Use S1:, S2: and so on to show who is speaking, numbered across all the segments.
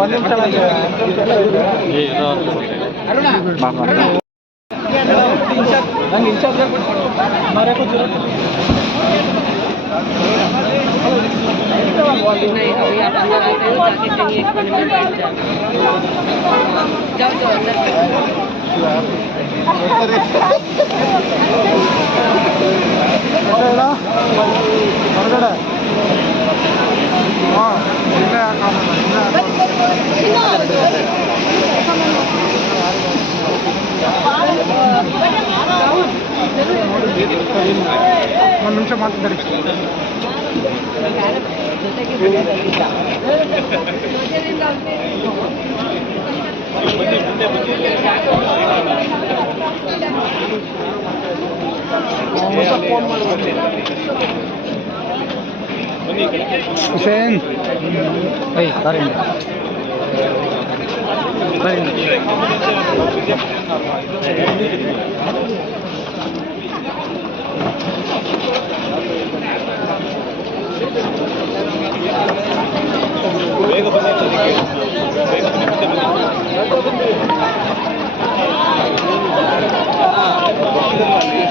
S1: ಒಂದು ನಿಮಿಷ ನಂಗೆ
S2: ಇನ್ಚಾರ್ಜ್ ಮರೆಯಕ್ಕೂ जाओ
S1: ಇಲ್ಲ. ಹೊರಗಡೆ. ಒಂದು ನಿಮಿಷ ಮಾತಾಡ್ತಾರೆ ಮಾತಾಡಿ ಹುಸೇನ್ ಐ ಸರಿ ಸರಿ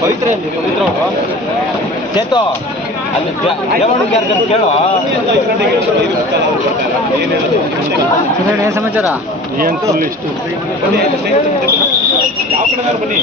S3: ಪವಿತ್ರ ಎಲ್ಲಿ ಪವಿತ್ರ ಅವರು. ಚೇತು ಅಲ್ಲಿ ಯಾರು ಕೇಳು?
S1: ಏನು ಸಮಾಚಾರ?
S3: ಏನು ಇಷ್ಟು?
S4: ಯಾವ ಕಡೆ ಬನ್ನಿ?